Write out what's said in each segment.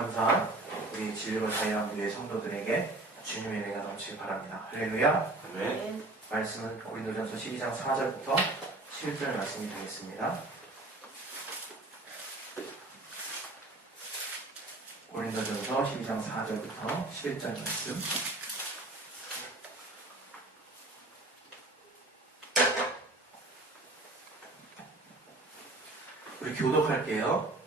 감사한 우리 진리로 자유한 우리의 성도들에게 주님의 은혜가 넘치길 바랍니다. 할렐루야. 아멘. 말씀은 고린도전서 12장 4절부터 11절 말씀이 되겠습니다. 고린도전서 12장 4절부터 11절 말씀. 우리 교독할게요.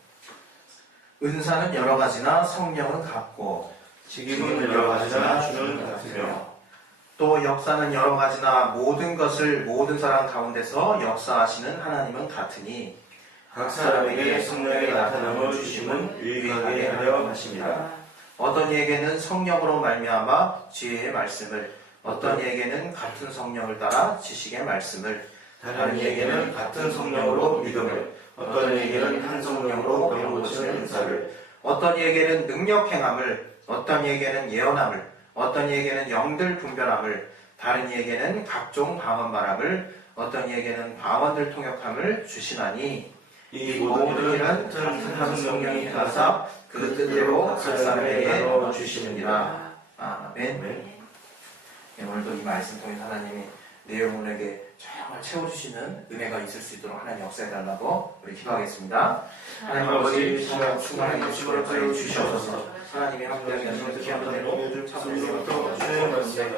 은사는 여러 가지나 성령은 같고 직임은 여러 가지나 주는 같으며 또 역사는 여러 가지나 모든 것을 모든 사람 가운데서 역사하시는 하나님은 같으니 각 사람에게 성령의 나타남을 주심은 유익하게 하려 하십니다. 어떤 이에게는 성령으로 말미암아 지혜의 말씀을, 어떤 이에게는 같은 성령을 따라 지식의 말씀을, 다른 이에게는 같은 성령으로 믿음을, 어떤 이에게는 한 성령으로 병 고치는 은사를, 어떤 이에게는 능력 행함을, 어떤 이에게는 예언함을, 어떤 이에게는 영들 분별함을, 다른 이에게는 각종 방언 말함을, 어떤 이에게는 방언들 통역함을 주시나니 이 모든 일은 같은 한 성령이 하사 그 뜻대로 각 사람에게 주시느니라. 아멘. 오늘도 이 말씀 통해서 하나님이 내 영혼에게 정말 채워주시는 은혜가 있을 수 있도록 하나님 역사해달라고 우리 기도하겠습니다. 하나님 아버지 정말 충만하게 주시고 주시옵소서. 하나님의 함께하게 하시는 귀한 은혜로 참으로부터 주의 말씀에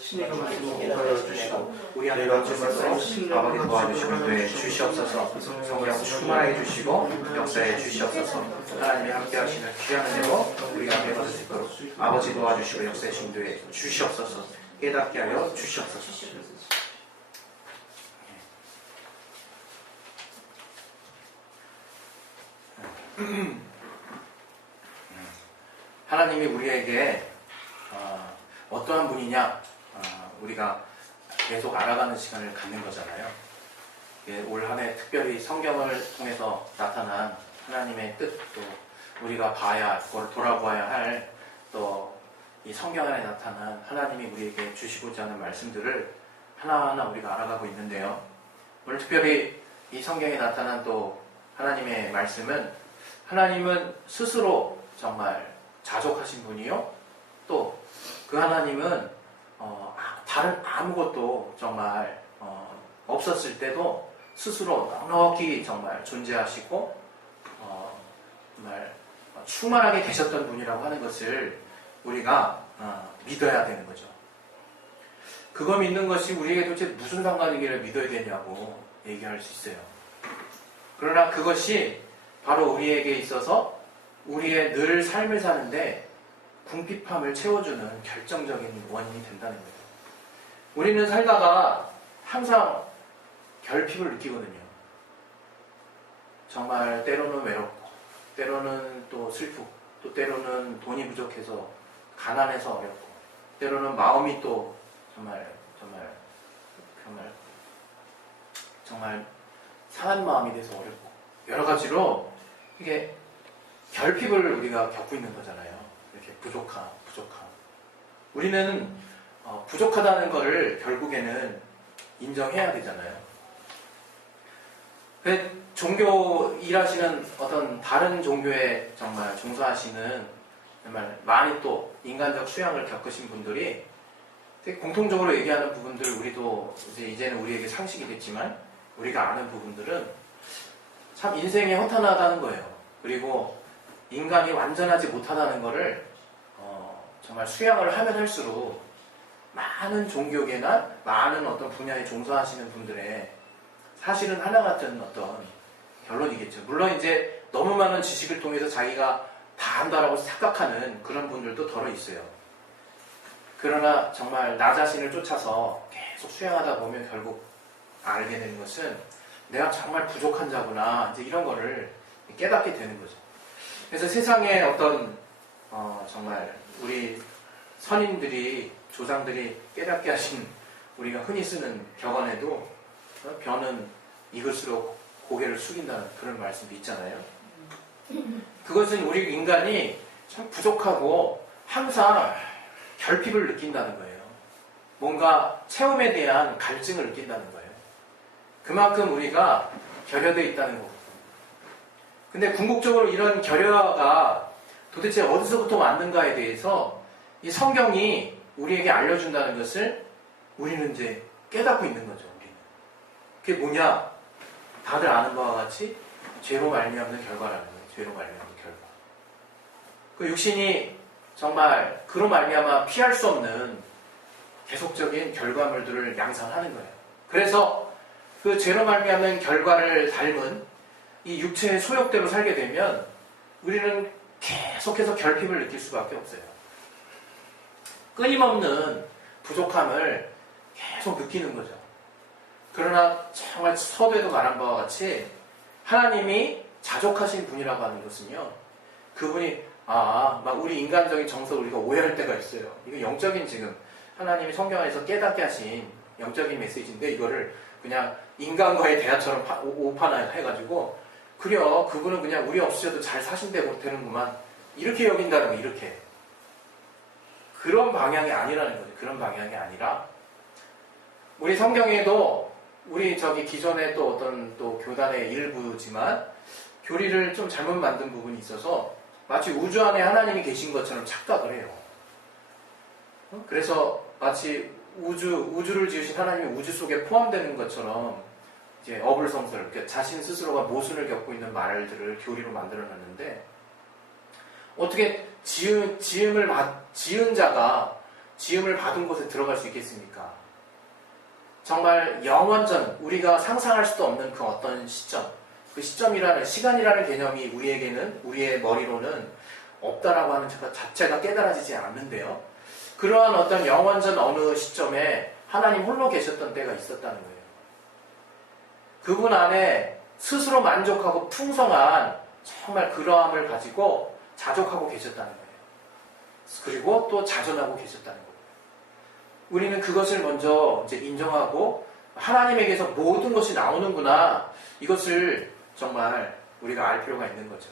신의가 말씀을 주시고 우리 안에 주셔서 아버지 도와주시고 되 주시옵소서. 성령 충만하게 주시고 역사해 주시옵소서. 하나님의 함께하시는 귀한 은혜로 우리가 함께 받을 수 있도록 아버지 도와주시고 역사해 주시되 주시옵소서. 깨닫게 하여 주시옵소서. 하나님이 우리에게 어떠한 분이냐 우리가 계속 알아가는 시간을 갖는 거잖아요. 올 한 해 특별히 성경을 통해서 나타난 하나님의 뜻, 또 우리가 봐야, 그걸 돌아보아야 할 또 이 성경 안에 나타난 하나님이 우리에게 주시고자 하는 말씀들을 하나하나 우리가 알아가고 있는데요. 오늘 특별히 이 성경에 나타난 또 하나님의 말씀은 하나님은 스스로 정말 자족하신 분이요. 또 그 하나님은 다른 아무것도 정말 없었을 때도 스스로 넉넉히 정말 존재하시고 정말 충만하게 계셨던 분이라고 하는 것을 우리가 믿어야 되는 거죠. 그거 믿는 것이 우리에게 도대체 무슨 상관이기를 믿어야 되냐고 얘기할 수 있어요. 그러나 그것이 바로 우리에게 있어서 우리의 늘 삶을 사는데 궁핍함을 채워주는 결정적인 원인이 된다는 거예요. 우리는 살다가 항상 결핍을 느끼거든요. 정말 때로는 외롭고, 때로는 또 슬프고, 또 때로는 돈이 부족해서 가난해서 어렵고, 때로는 마음이 또 정말 상한 마음이 돼서 어렵고, 여러 가지로 이게 결핍을 우리가 겪고 있는 거잖아요. 이렇게 부족함. 우리는 부족하다는 것을 결국에는 인정해야 되잖아요. 종교 일하시는 어떤 다른 종교에 정말 종사하시는 정말 많이 또 인간적 수양을 겪으신 분들이 되게 공통적으로 얘기하는 부분들, 우리도 이제는 우리에게 상식이 됐지만 우리가 아는 부분들은 참 인생이 허탄하다는 거예요. 그리고 인간이 완전하지 못하다는 것을 정말 수양을 하면 할수록 많은 종교계나 많은 어떤 분야에 종사하시는 분들의 사실은 하나 같은 어떤 결론이겠죠. 물론 이제 너무 많은 지식을 통해서 자기가 다 한다라고 착각하는 그런 분들도 덜어 있어요. 그러나 정말 나 자신을 쫓아서 계속 수양하다 보면 결국 알게 되는 것은 내가 정말 부족한 자구나, 이제 이런 거를 깨닫게 되는 거죠. 그래서 세상에 어떤 정말 우리 선인들이, 조상들이 깨닫게 하신 우리가 흔히 쓰는 격언에도 변은 익을수록 고개를 숙인다는 그런 말씀도 있잖아요. 그것은 우리 인간이 참 부족하고 항상 결핍을 느낀다는 거예요. 뭔가 체험에 대한 갈증을 느낀다는 거예요. 그만큼 우리가 결여되어 있다는 거거든요. 근데 궁극적으로 이런 결여가 도대체 어디서부터 왔는가에 대해서 이 성경이 우리에게 알려준다는 것을 우리는 이제 깨닫고 있는 거죠. 우리는. 그게 뭐냐? 다들 아는 바와 같이 죄로 말미암는 결과라는 거예요. 죄로 말미암는 결과. 그 육신이 정말 그로 말미암아 피할 수 없는 계속적인 결과물들을 양산하는 거예요. 그래서 그 죄로 말미암는 결과를 닮은 이 육체의 소욕대로 살게 되면 우리는 계속해서 결핍을 느낄 수밖에 없어요. 끊임없는 부족함을 계속 느끼는 거죠. 그러나 정말 서두에도 말한 바와 같이 하나님이 자족하신 분이라고 하는 것은요, 그분이 막 우리 인간적인 정서를 우리가 오해할 때가 있어요. 이거 영적인 지금 하나님이 성경 안에서 깨닫게 하신 영적인 메시지인데 이거를 그냥 인간과의 대화처럼 오판을 해가지고 그래요, 그분은 그냥 우리 없으셔도 잘 사신대로 되는구만 이렇게 여긴다는 거. 이렇게 그런 방향이 아니라는 거죠. 그런 방향이 아니라 우리 성경에도 우리 저기 기존에 또 어떤 또 교단의 일부지만 교리를 좀 잘못 만든 부분이 있어서 마치 우주 안에 하나님이 계신 것처럼 착각을 해요. 그래서 마치 우주를 지으신 하나님이 우주 속에 포함되는 것처럼 이제 어불성설, 그러니까 자신 스스로가 모순을 겪고 있는 말들을 교리로 만들어놨는데 어떻게 지은 자가 지음을 받은 곳에 들어갈 수 있겠습니까? 정말 영원전, 우리가 상상할 수도 없는 그 어떤 시점, 그 시간이라는 개념이 우리의 머리로는 없다라고 하는 것 자체가 깨달아지지 않는데요. 그러한 어떤 영원전 어느 시점에 하나님 홀로 계셨던 때가 있었다는 거예요. 그분 안에 스스로 만족하고 풍성한 정말 그러함을 가지고 자족하고 계셨다는 거예요. 그리고 또 자존하고 계셨다는 거예요. 우리는 그것을 먼저 이제 인정하고 하나님에게서 모든 것이 나오는구나, 이것을 정말 우리가 알 필요가 있는 거죠.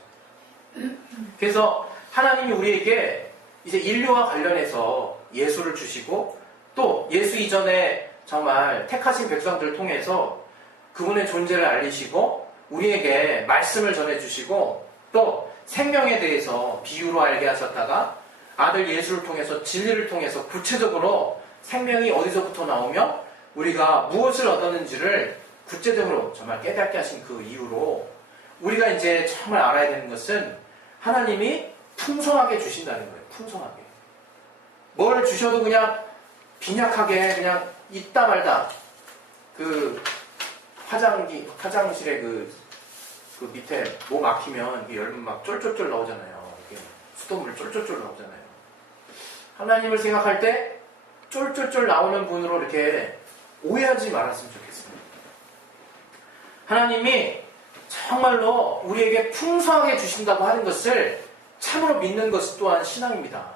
그래서 하나님이 우리에게 이제 인류와 관련해서 예수를 주시고 또 예수 이전에 정말 택하신 백성들을 통해서 그분의 존재를 알리시고 우리에게 말씀을 전해주시고 또 생명에 대해서 비유로 알게 하셨다가 아들 예수를 통해서 진리를 통해서 구체적으로 생명이 어디서부터 나오며 우리가 무엇을 얻었는지를 구체적으로 정말 깨닫게 하신 그 이유로 우리가 이제 정말 알아야 되는 것은 하나님이 풍성하게 주신다는 거예요. 풍성하게. 뭘 주셔도 그냥 빈약하게 그냥 있다 말다. 그 화장실에 그 밑에 뭐 막히면 열면 막 쫄쫄쫄 나오잖아요. 이게 수돗물 쫄쫄쫄 나오잖아요. 하나님을 생각할 때 쫄쫄쫄 나오는 분으로 이렇게 오해하지 말았으면 좋겠습니다. 하나님이 정말로 우리에게 풍성하게 주신다고 하는 것을 참으로 믿는 것 또한 신앙입니다.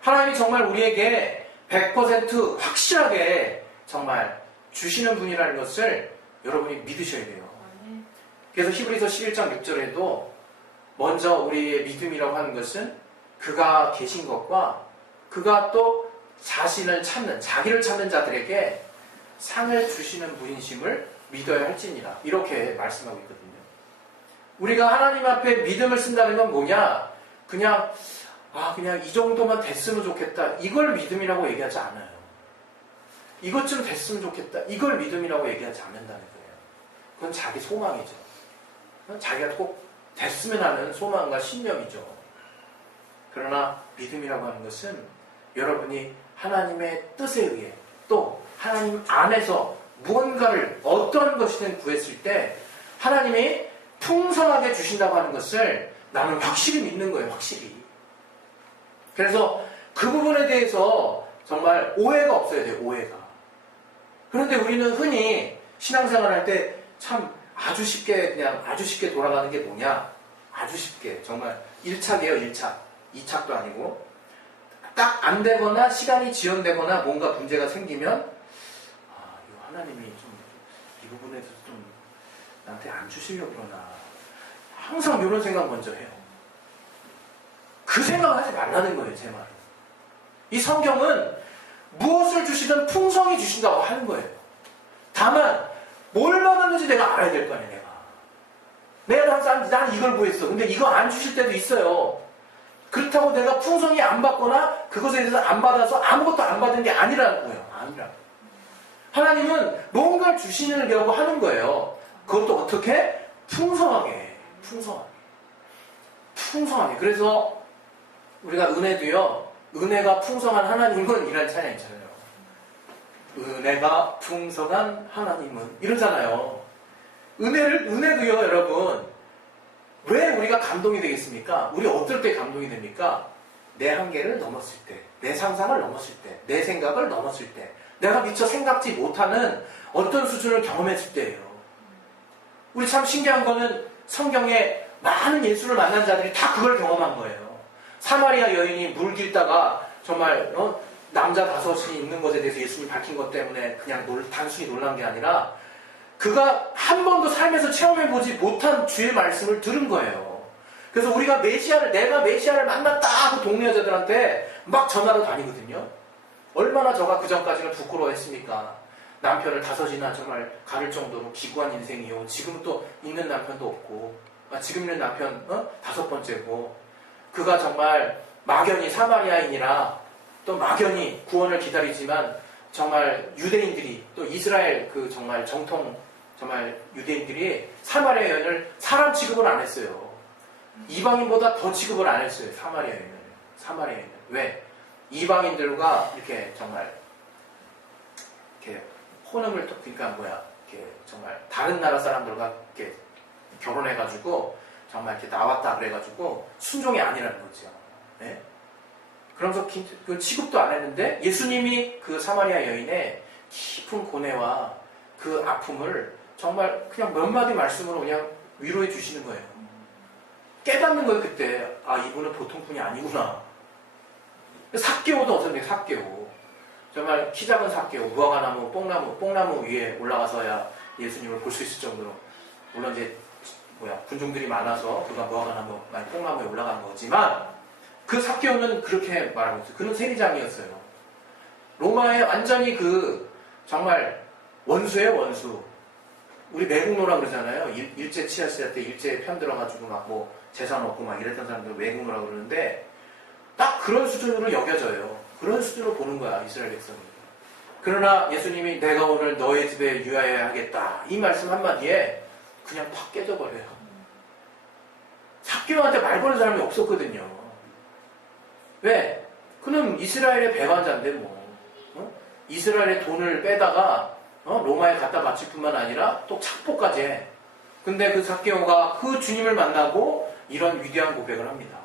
하나님이 정말 우리에게 100% 확실하게 정말 주시는 분이라는 것을 여러분이 믿으셔야 돼요. 그래서 히브리서 11장 6절에도 먼저 우리의 믿음이라고 하는 것은 그가 계신 것과 그가 또 자기를 찾는 자들에게 상을 주시는 분이심을 믿어야 할지니라, 이렇게 말씀하고 있거든요. 우리가 하나님 앞에 믿음을 쓴다는 건 뭐냐? 그냥 이 정도만 됐으면 좋겠다, 이걸 믿음이라고 얘기하지 않아요. 이것 좀 됐으면 좋겠다, 이걸 믿음이라고 얘기하지 않는다는 거예요. 그건 자기 소망이죠. 자기가 꼭 됐으면 하는 소망과 신념이죠. 그러나 믿음이라고 하는 것은 여러분이 하나님의 뜻에 의해 또 하나님 안에서 무언가를 어떤 것이든 구했을 때 하나님이 풍성하게 주신다고 하는 것을 나는 확실히 믿는 거예요. 확실히. 그래서 그 부분에 대해서 정말 오해가 없어야 돼요. 오해가. 그런데 우리는 흔히 신앙생활 할 때 참 아주 쉽게 돌아가는 게 뭐냐? 아주 쉽게 정말 1착이에요. 1착. 2착도 아니고 딱 안 되거나 시간이 지연되거나 뭔가 문제가 생기면 이거 하나님이 좀 이 부분에서 좀 나한테 안 주시려고 그러나, 항상 이런 생각 먼저 해요. 그 생각을 하지 말라는 거예요. 제 말은. 이 성경은 무엇을 주시든 풍성히 주신다고 하는 거예요. 다만 뭘 받았는지 내가 알아야 될 거 아니에요. 내가 항상 난 이걸 구했어. 근데 이거 안 주실 때도 있어요. 그렇다고 내가 풍성히 안 받거나 그것에 대해서 안 받아서 아무것도 안 받은 게 아니라고요. 아니라고. 하나님은 뭔가를 주시려고 하는 거예요. 그것도 어떻게? 풍성하게. 풍성하게. 그래서 우리가 은혜도요. 은혜가 풍성한 하나님은 이런 찬양 있잖아요. 은혜가 풍성한 하나님은 이러잖아요. 은혜도요, 여러분. 왜 우리가 감동이 되겠습니까? 우리 어떨 때 감동이 됩니까? 내 한계를 넘었을 때, 내 상상을 넘었을 때, 내 생각을 넘었을 때, 내가 미처 생각지 못하는 어떤 수준을 경험했을 때예요. 우리 참 신기한 거는 성경에 많은 예수를 만난 자들이 다 그걸 경험한 거예요. 사마리아 여인이 물 길다가 정말 남자 5이 있는 것에 대해서 예수님이 밝힌 것 때문에 그냥 단순히 놀란 게 아니라 그가 한 번도 삶에서 체험해보지 못한 주의 말씀을 들은 거예요. 그래서 우리가 내가 메시아를 만났다 하고 동네 여자들한테 막 전화로 다니거든요. 얼마나 저가 그 전까지는 부끄러워했습니까? 남편을 5이나 정말 가를 정도로 기구한 인생이요. 지금은 또 있는 남편도 없고, 지금 있는 남편 5번째고, 그가 정말 막연히 사마리아인이라 또 막연히 구원을 기다리지만 정말 유대인들이 또 이스라엘 그 정말 정통 정말 유대인들이 사마리아 여인을 사람 취급을 안 했어요. 이방인보다 더 취급을 안 했어요. 사마리아 여인을. 왜? 이방인들과 이렇게 정말 이렇게 혼음을 그러니까 이렇게 정말 다른 나라 사람들과 이렇게 결혼해가지고 정말 이렇게 나왔다 그래가지고 순종이 아니라는 거죠. 네? 그러면서 취급도 안 했는데 예수님이 그 사마리아 여인의 깊은 고뇌와 그 아픔을 정말 그냥 몇 마디 말씀으로 그냥 위로해 주시는 거예요. 깨닫는 거예요, 그때. 아, 이분은 보통 분이 아니구나. 삭개오도 어떤데, 삭개오. 정말 키 작은 삭개오, 무화과나무, 뽕나무 위에 올라가서야 예수님을 볼 수 있을 정도로. 물론 이제, 군중들이 많아서 그가 무화과나무, 뽕나무에 올라간 거지만, 그 삭개오는 그렇게 말하고 있어요. 그는 세리장이었어요. 로마의 완전히 정말 원수예요, 원수. 우리 매국노라 그러잖아요. 일제 치하시대 때 일제에 편들어가지고 재산 얻고 이랬던 사람들 매국노라 그러는데 딱 그런 수준으로 여겨져요. 그런 수준으로 보는 거야, 이스라엘 백성이. 그러나 예수님이 내가 오늘 너의 집에 유하여야 하겠다. 이 말씀 한마디에 그냥 팍 깨져버려요. 삭개오한테 말 거는 사람이 없었거든요. 왜? 그는 이스라엘의 배반자인데 이스라엘의 돈을 빼다가 로마에 갖다 바칠 뿐만 아니라 또 착복까지 해. 근데 그 삭개오가 그 주님을 만나고 이런 위대한 고백을 합니다.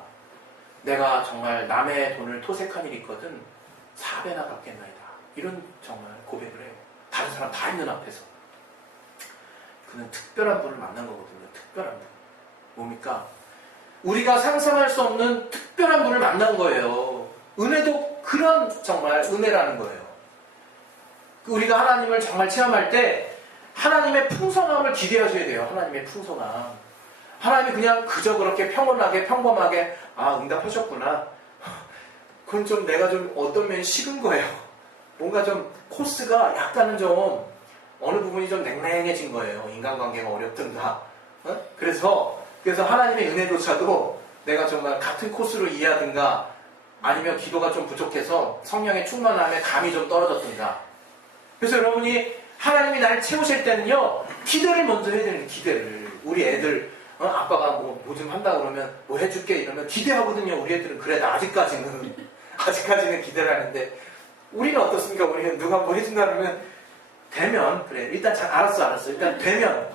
내가 정말 남의 돈을 토색한 일이 있거든 4배나 갚겠나이다. 이런 정말 고백을 해요. 다른 사람 다 있는 앞에서. 그는 특별한 분을 만난 거거든요. 특별한 분. 뭡니까? 우리가 상상할 수 없는 특별한 분을 만난 거예요. 은혜도 그런 정말 은혜라는 거예요. 우리가 하나님을 정말 체험할 때 하나님의 풍성함을 기대하셔야 돼요. 하나님의 풍성함. 하나님이 그냥 그저 그렇게 평온하게 평범하게 응답하셨구나. 그건 좀 내가 좀 어떤 면이 식은 거예요. 뭔가 좀 코스가 약간은 좀 어느 부분이 좀 냉랭해진 거예요. 인간관계가 어렵든가. 그래서 하나님의 은혜조차도 내가 정말 같은 코스로 이해하든가 아니면 기도가 좀 부족해서 성령의 충만함에 감이 좀 떨어졌든가. 그래서 여러분이 하나님이 나를 채우실 때는요, 기대를 먼저 해야 되는 기대를. 우리 애들, 아빠가 뭐 좀 한다 그러면 뭐 해줄게 이러면 기대하거든요. 우리 애들은 그래도 아직까지는 기대를 하는데, 우리는 어떻습니까? 우리는 누가 뭐 해준다 그러면, 되면, 그래. 일단 알았어. 일단 되면.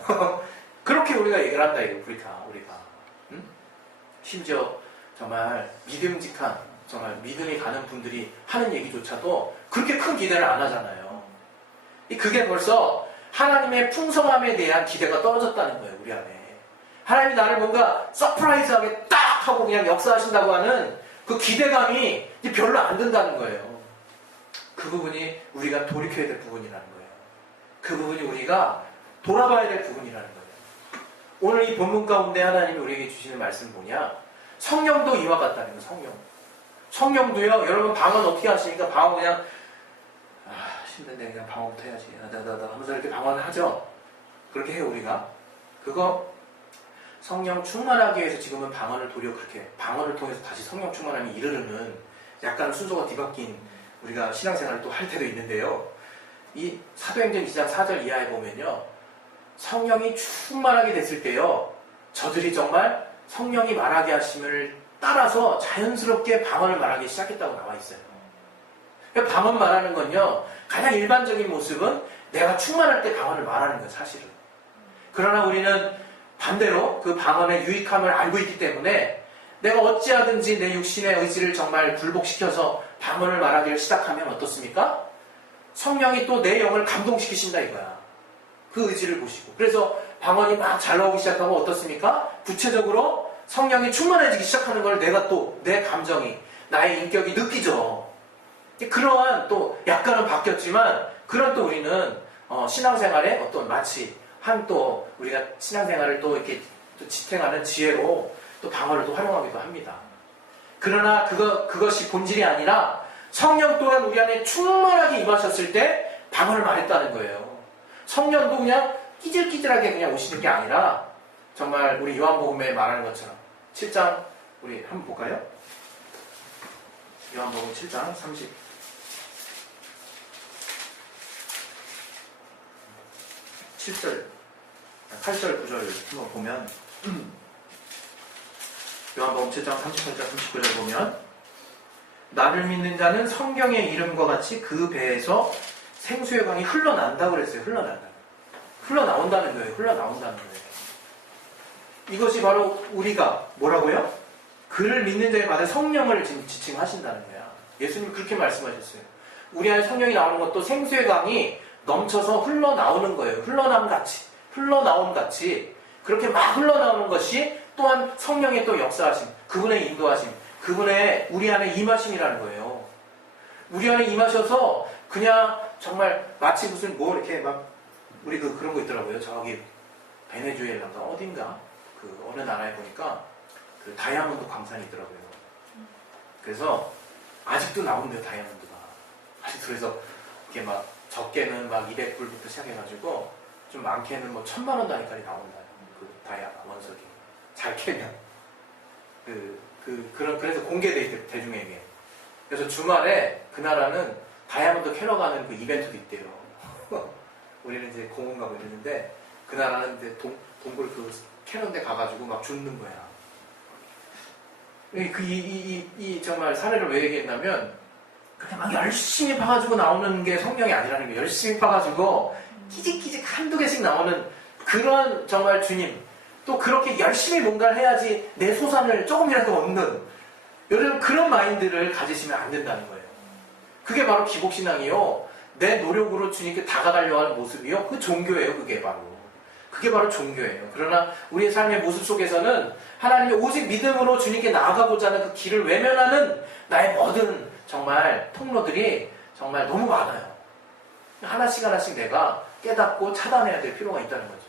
그렇게 우리가 얘기를 한다, 이거, 우리가. 응? 심지어 정말 믿음직한, 정말 믿음이 가는 분들이 하는 얘기조차도 그렇게 큰 기대를 안 하잖아요. 그게 벌써 하나님의 풍성함에 대한 기대가 떨어졌다는 거예요, 우리 안에. 하나님이 나를 뭔가 서프라이즈하게 딱 하고 그냥 역사하신다고 하는 그 기대감이 별로 안 든다는 거예요. 그 부분이 우리가 돌이켜야 될 부분이라는 거예요. 그 부분이 우리가 돌아봐야 될 부분이라는 거예요. 오늘 이 본문 가운데 하나님이 우리에게 주시는 말씀은 뭐냐? 성령도 이와 같다는 거예요, 성령. 성령도요, 여러분 방언 어떻게 하시니까 방언 그냥 힘든데 그냥 방언부터 해야지. 하면서 이렇게 방언을 하죠. 그렇게 해요, 우리가. 그거 성령 충만하기 위해서 지금은 방언을 도리어 그렇게 방언을 통해서 다시 성령 충만함이 이르르는 약간 순서가 뒤바뀐 우리가 신앙생활을 또 할 때도 있는데요. 이 사도행전 2장 4절 이하에 보면요. 성령이 충만하게 됐을 때요. 저들이 정말 성령이 말하게 하심을 따라서 자연스럽게 방언을 말하기 시작했다고 나와 있어요. 그러니까 방언 말하는 건요. 가장 일반적인 모습은 내가 충만할 때 방언을 말하는 거예요. 사실은. 그러나 우리는 반대로 그 방언의 유익함을 알고 있기 때문에 내가 어찌하든지 내 육신의 의지를 정말 굴복시켜서 방언을 말하기를 시작하면 어떻습니까? 성령이 또 내 영을 감동시키신다 이거야. 그 의지를 보시고. 그래서 방언이 막 잘 나오기 시작하면 어떻습니까? 구체적으로 성령이 충만해지기 시작하는 걸 내가 또 내 감정이, 나의 인격이 느끼죠. 그러한 또 약간은 바뀌었지만 그런 또 우리는 신앙생활에 어떤 마치 한 또 우리가 신앙생활을 또 이렇게 또 지탱하는 지혜로 또 방언을 또 활용하기도 합니다. 그러나 그것이 본질이 아니라 성령 또한 우리 안에 충만하게 임하셨을 때 방언을 말했다는 거예요. 성령도 그냥 끼질끼질하게 그냥 오시는 게 아니라 정말 우리 요한복음에 말하는 것처럼 7장 우리 한번 볼까요? 요한복음 7장 7절, 8절, 9절 한번 보면 요한복음 7장 38절, 39절 보면 나를 믿는 자는 성경의 이름과 같이 그 배에서 생수의 강이 흘러난다고 그랬어요. 흘러나온다는 거예요. 흘러나온다는 거예요. 이것이 바로 우리가 뭐라고요? 그를 믿는 자에 받은 성령을 지금 지칭하신다는 거야. 예수님 그렇게 말씀하셨어요. 우리 안에 성령이 나오는 것도 생수의 강이 넘쳐서 흘러나오는 거예요. 흘러나온 같이 그렇게 막 흘러나오는 것이 또한 성령의 또 역사하심, 그분의 인도하심, 그분의 우리 안에 임하심이라는 거예요. 우리 안에 임하셔서 그냥 정말 마치 무슨 뭐 이렇게 막 우리 그런 거 있더라고요. 저기 베네수엘라인가 어딘가 그 어느 나라에 보니까 그 다이아몬드 광산이 있더라고요. 그래서 아직도 나온대요. 다이아몬드가 아직도. 그래서 이렇게 막 적게는 막 200불부터 시작해가지고 좀 많게는 뭐 1000만 원 단위까지 나온다. 그 다이아 원석이 잘 캐면 그래서 공개돼 있대요. 대중에게. 그래서 주말에 그 나라는 다이아몬드 캐러 가는 그 이벤트도 있대요. 우리는 이제 공원 가고 이러는데 그 나라는 이제 동굴 그 캐는 데 가가지고 막 죽는 거야. 이 정말 사례를 왜 얘기했냐면 그냥 막 열심히 파가지고 나오는 게 성령이 아니라는 거예요. 열심히 파가지고 끼직끼직 한두 개씩 나오는 그런 정말 주님, 또 그렇게 열심히 뭔가를 해야지 내 소산을 조금이라도 얻는 여러분 그런 마인드를 가지시면 안 된다는 거예요. 그게 바로 기복신앙이요. 내 노력으로 주님께 다가가려고 하는 모습이요. 그 종교예요. 그게 바로 종교예요. 그러나 우리의 삶의 모습 속에서는 하나님의 오직 믿음으로 주님께 나아가고자 하는 그 길을 외면하는 나의 모든 정말 통로들이 정말 너무 많아요. 하나씩 내가 깨닫고 차단해야 될 필요가 있다는 거죠.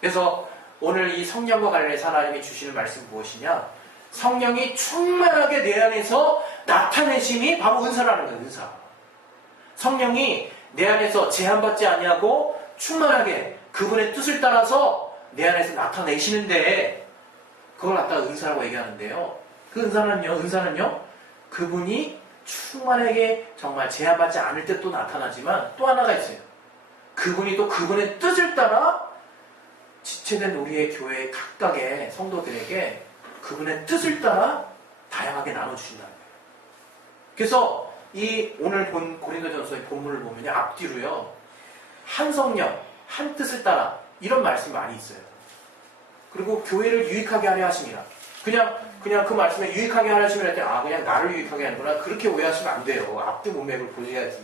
그래서 오늘 이 성령과 관련해서 하나님이 주시는 말씀은 무엇이냐? 성령이 충만하게 내 안에서 나타내심이 바로 은사라는 거예요. 은사. 성령이 내 안에서 제한받지 아니하고 충만하게 그분의 뜻을 따라서 내 안에서 나타내시는데 그걸 갖다가 은사라고 얘기하는데요. 그 은사는요 그분이 충만하게 정말 제한받지 않을 때 또 나타나지만 또 하나가 있어요. 그분이 또 그분의 뜻을 따라 지체된 우리의 교회 각각의 성도들에게 그분의 뜻을 따라 다양하게 나눠주신다는 거예요. 그래서 이 오늘 본 고린도전서의 본문을 보면 앞뒤로요 한 성령, 한 뜻을 따라 이런 말씀이 많이 있어요. 그리고 교회를 유익하게 하려 하심이라. 그냥 그 말씀에 유익하게 하려 하심이라 할 때 그냥 나를 유익하게 하는구나 그렇게 오해하시면 안 돼요. 앞뒤 문맥을 보셔야지.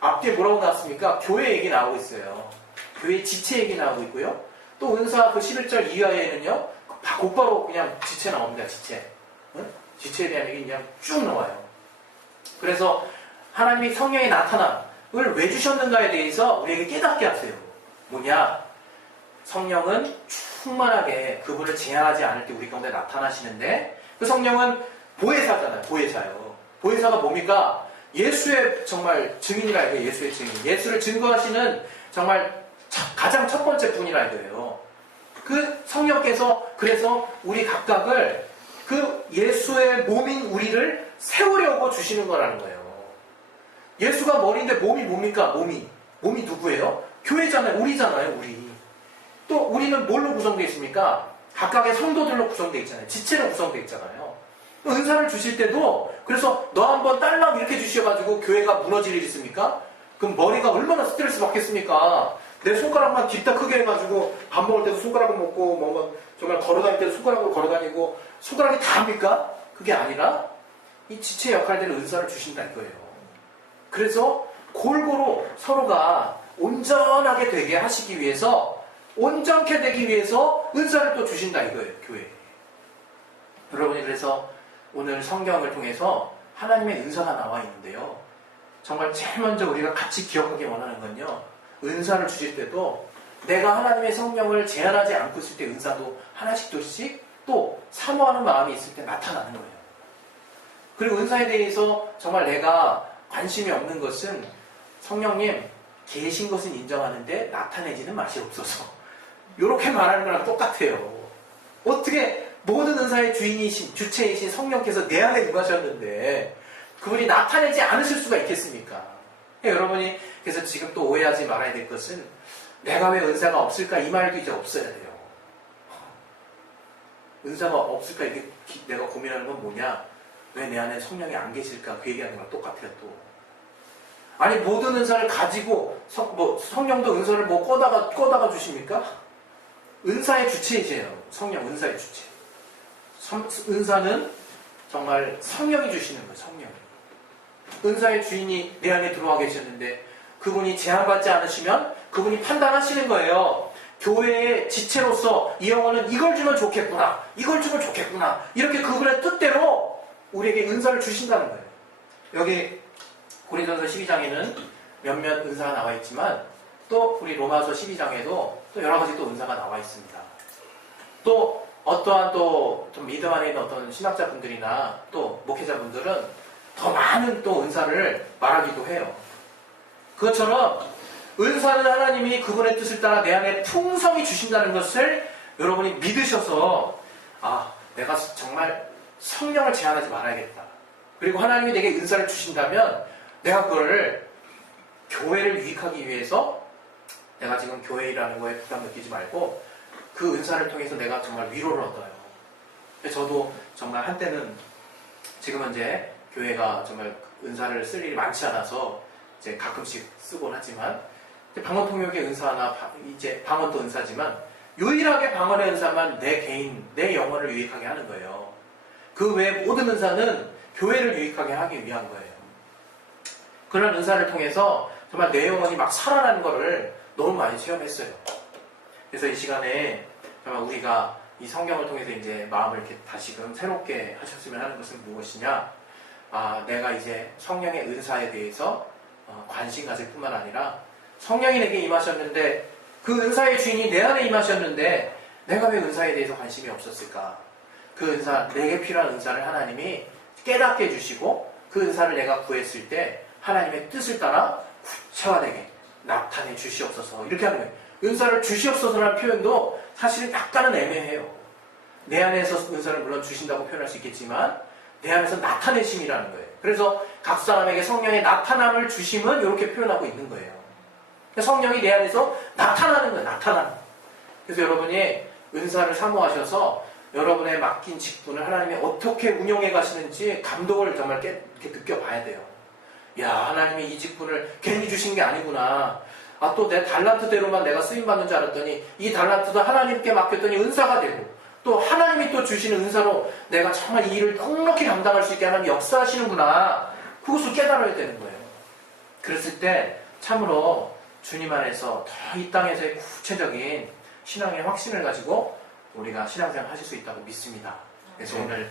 앞뒤에 뭐라고 나왔습니까? 교회 얘기 나오고 있어요. 교회 지체 얘기 나오고 있고요. 또 은사 그 11절 이하에는요 곧바로 그냥 지체 나옵니다. 지체. 응? 지체에 대한 얘기 그냥 쭉 나와요. 그래서 하나님이 성령의 나타남을 왜 주셨는가에 대해서 우리에게 깨닫게 하세요. 뭐냐? 성령은 충만하게 그분을 제한하지 않을 때 우리 가운데 나타나시는데 그 성령은 보혜사잖아요. 보혜사요. 보혜사가 뭡니까? 예수의 정말 증인이라 해요. 예수의 증인. 예수를 증거하시는 정말 가장 첫 번째 분이라 이거예요. 그 성령께서 그래서 우리 각각을 그 예수의 몸인 우리를 세우려고 주시는 거라는 거예요. 예수가 머리인데 몸이 뭡니까? 몸이 누구예요? 교회잖아요. 우리잖아요. 우리. 또 우리는 뭘로 구성되어 있습니까? 각각의 성도들로 구성되어 있잖아요. 지체로 구성되어 있잖아요. 은사를 주실 때도 그래서 너 한번 딸랑 이렇게 주셔가지고 교회가 무너질 일 있습니까? 그럼 머리가 얼마나 스트레스 받겠습니까? 내 손가락만 뒷다 크게 해가지고 밥 먹을 때도 손가락을 먹고 뭔가 정말 걸어다닐 때도 손가락으로 걸어다니고 손가락이 다 합니까? 그게 아니라 이 지체 역할대로 은사를 주신다 이거예요. 그래서 골고루 서로가 온전하게 되게 하시기 위해서 온전케 되기 위해서 은사를 또 주신다 이거예요. 교회에. 여러분이 그래서 오늘 성경을 통해서 하나님의 은사가 나와 있는데요. 정말 제일 먼저 우리가 같이 기억하기 원하는 건요. 은사를 주실 때도 내가 하나님의 성령을 제한하지 않고 있을 때 은사도 하나씩 둘씩 또 사모하는 마음이 있을 때 나타나는 거예요. 그리고 은사에 대해서 정말 내가 관심이 없는 것은 성령님 계신 것은 인정하는데 나타내지는 맛이 없어서 이렇게 말하는 거랑 똑같아요. 어떻게 모든 은사의 주인이신 주체이신 성령께서 내 안에 임하셨는데 그분이 나타내지 않으실 수가 있겠습니까? 여러분이 그래서 지금 또 오해하지 말아야 될 것은 내가 왜 은사가 없을까 이 말도 이제 없어야 돼요. 은사가 없을까 이게 내가 고민하는 건 뭐냐? 왜 내 안에 성령이 안 계실까? 그 얘기하는 거랑 똑같아요 또. 아니 모든 은사를 가지고 성령도 은사를 뭐 꺼다가 주십니까? 은사의 주체이세요. 성령 은사의 주체. 은사는 정말 성령이 주시는 거예요. 성령. 은사의 주인이 내 안에 들어와 계셨는데 그분이 제한받지 않으시면 그분이 판단하시는 거예요. 교회의 지체로서 이 영혼은 이걸 주면 좋겠구나. 이걸 주면 좋겠구나. 이렇게 그분의 뜻대로 우리에게 은사를 주신다는 거예요. 여기 고린도서 12장에는 몇몇 은사가 나와 있지만 또 우리 로마서 12장에도 또 여러 가지 또 은사가 나와 있습니다. 또 어떠한 또 좀 믿음 안에 있는 어떤 신학자분들이나 또 목회자분들은 더 많은 또 은사를 말하기도 해요. 그것처럼 은사는 하나님이 그분의 뜻을 따라 내 안에 풍성히 주신다는 것을 여러분이 믿으셔서 내가 정말 성령을 제한하지 말아야겠다. 그리고 하나님이 내게 은사를 주신다면 내가 그걸 교회를 유익하기 위해서 내가 지금 교회 일하는 거에 부담 느끼지 말고 그 은사를 통해서 내가 정말 위로를 얻어요. 저도 정말 한때는 지금은 이제 교회가 정말 은사를 쓸 일이 많지 않아서 이제 가끔씩 쓰곤 하지만 방언통역의 은사나 이제 방언도 은사지만 유일하게 방언의 은사만 내 개인, 내 영혼을 유익하게 하는 거예요. 그 외 모든 은사는 교회를 유익하게 하기 위한 거예요. 그런 은사를 통해서 정말 내 영혼이 막 살아나는 거를 너무 많이 체험했어요. 그래서 이 시간에 정말 우리가 이 성경을 통해서 이제 마음을 이렇게 다시금 새롭게 하셨으면 하는 것은 무엇이냐? 내가 이제 성령의 은사에 대해서 관심 가질 뿐만 아니라 성령이 내게 임하셨는데 그 은사의 주인이 내 안에 임하셨는데 내가 왜 은사에 대해서 관심이 없었을까? 그 은사, 내게 필요한 은사를 하나님이 깨닫게 해주시고 그 은사를 내가 구했을 때 하나님의 뜻을 따라 구체화되게 나타내 주시옵소서 이렇게 하는 거예요. 은사를 주시옵소서라는 표현도 사실은 약간은 애매해요. 내 안에서 은사를 물론 주신다고 표현할 수 있겠지만 내 안에서 나타내심이라는 거예요. 그래서 각 사람에게 성령의 나타남을 주심은 이렇게 표현하고 있는 거예요. 성령이 내 안에서 나타나는 거예요. 나타나는. 그래서 여러분이 은사를 사모하셔서 여러분의 맡긴 직분을 하나님이 어떻게 운영해 가시는지 감동을 정말 이렇게 느껴봐야 돼요. 야, 하나님이 이 직분을 괜히 주신 게 아니구나. 또 내 달란트대로만 내가 쓰임받는 줄 알았더니 이 달란트도 하나님께 맡겼더니 은사가 되고 또 하나님이 또 주시는 은사로 내가 정말 이 일을 넉넉히 감당할 수 있게 하나님 역사하시는구나. 그것을 깨달아야 되는 거예요. 그랬을 때 참으로 주님 안에서 더 이 땅에서의 구체적인 신앙의 확신을 가지고 우리가 신앙생활 하실 수 있다고 믿습니다. 그래서 오늘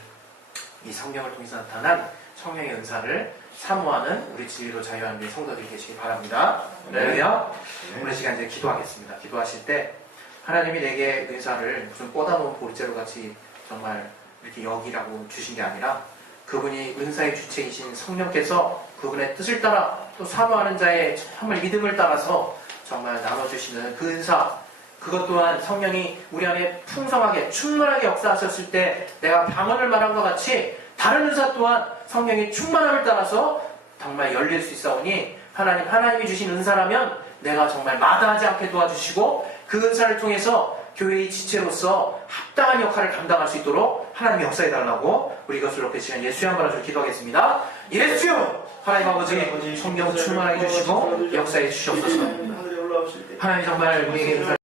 이 성경을 통해서 나타난 성령의 은사를 사모하는 우리 진리로 자유한 우리 성도들이 계시기 바랍니다. 할렐루야. 오늘 시간 이제 기도하겠습니다. 기도하실 때 하나님이 내게 은사를 무슨 꽂아놓은 보리자루 같이 정말 이렇게 여기라고 주신 게 아니라 그분이 은사의 주체이신 성령께서 그분의 뜻을 따라 또 사모하는 자의 정말 믿음을 따라서 정말 나눠주시는 그 은사, 그것 또한 성령이 우리 안에 풍성하게 충만하게 역사하셨을 때 내가 방언을 말한 것 같이 다른 은사 또한 성령의 충만함을 따라서 정말 열릴 수 있사오니 하나님이 주신 은사라면 내가 정말 마다하지 않게 도와주시고 그 은사를 통해서 교회의 지체로서 합당한 역할을 감당할 수 있도록 하나님이 역사해달라고 우리 이것을 높게 시간 예수의 한 번을 기도하겠습니다. 예수여! 하나님 아버지 성령 충만하게 해주시고 역사해 주시옵소서. 하나님 정말 우리에게 은사를